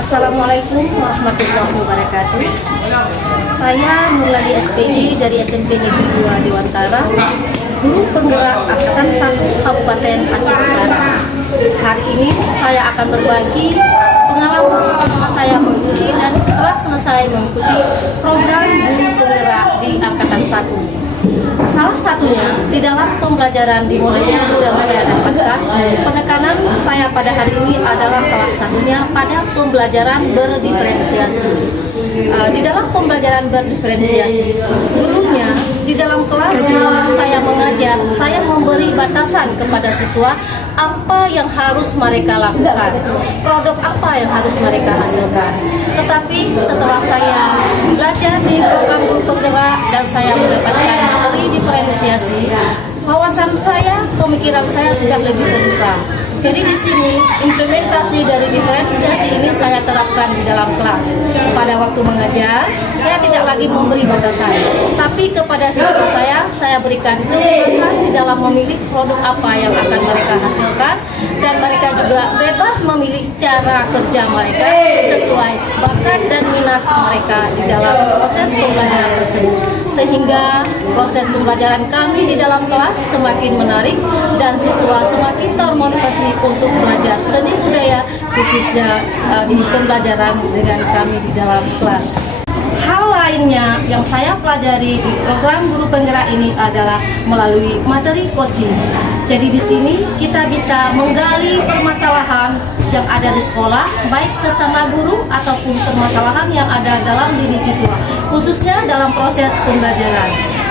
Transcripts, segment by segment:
Assalamualaikum warahmatullahi wabarakatuh. Saya Nurlali SPD dari SMP Negeri 2 Dewantara, guru penggerak Angkatan 1 Kabupaten Aceh Utara. Hari ini saya akan berbagi pengalaman selama saya mengikuti dan setelah selesai mengikuti program guru penggerak di Angkatan 1. Salah satunya di dalam pembelajaran di modul yang saya dapatkan, penekanan saya pada hari ini adalah salah satunya pada pembelajaran berdiferensiasi. Di dalam pembelajaran berdiferensiasi, dulunya di dalam kelas saya mengajar, saya memberi batasan kepada siswa apa yang harus mereka lakukan, produk apa yang harus mereka hasilkan. Tetapi setelah saya belajar di program guru penggerak dan saya mendapatkan materi diferensiasi, wawasan saya, pemikiran saya sudah lebih terbuka. Jadi di sini implementasi dari diferensiasi ini saya terapkan di dalam kelas. Pada waktu mengajar, saya tidak lagi memberi batasan, tapi kepada siswa saya berikan kebebasan di dalam memilih produk apa yang akan mereka hasilkan, dan mereka juga bebas memilih cara kerja mereka sesuai bakat dan minat mereka di dalam proses pembelajaran tersebut. Sehingga proses pembelajaran kami di dalam kelas semakin menarik dan siswa semakin termotivasi untuk belajar seni budaya, khususnya di pembelajaran dengan kami di dalam kelas. Hal lainnya yang saya pelajari di program guru penggerak ini adalah melalui materi coaching. Jadi di sini kita bisa menggali permasalahan yang ada di sekolah, baik sesama guru ataupun permasalahan yang ada dalam diri siswa, khususnya dalam proses pembelajaran.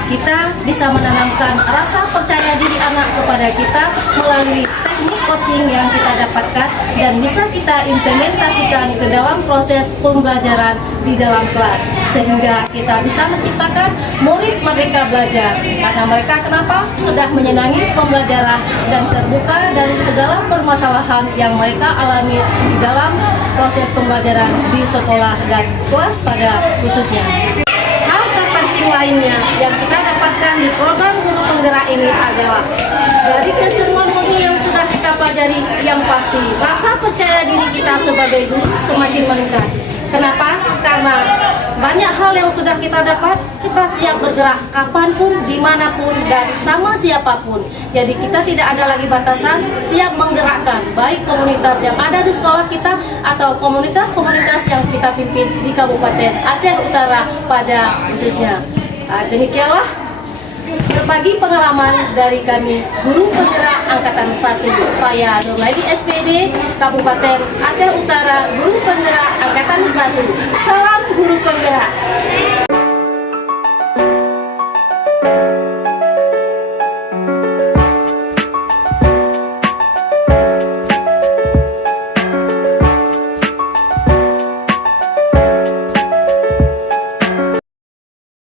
Kita bisa menanamkan rasa percaya diri anak kepada kita melalui teknik coaching yang kita dapatkan dan bisa kita implementasikan ke dalam proses pembelajaran di dalam kelas, sehingga kita bisa menciptakan murid merdeka belajar karena mereka sudah menyenangi pembelajaran dan terbuka dari segala permasalahan yang mereka alami dalam proses pembelajaran di sekolah dan kelas pada khususnya. Lainnya yang kita dapatkan di program guru penggerak ini adalah dari keseluruhan modul yang sudah kita pelajari, yang pasti rasa percaya diri kita sebagai guru semakin meningkat. Kenapa? Karena banyak hal yang sudah kita dapat, kita siap bergerak kapanpun, dimanapun, dan sama siapapun. Jadi kita tidak ada lagi batasan, siap menggerakkan baik komunitas yang ada di sekolah kita atau komunitas-komunitas yang kita pimpin di Kabupaten Aceh Utara pada khususnya. Demikianlah berbagi pengalaman dari kami guru penggerak Angkatan 1. Saya Nurlali SPD, Kabupaten Aceh Utara, guru penggerak Angkatan 1. Salam guru penggerak.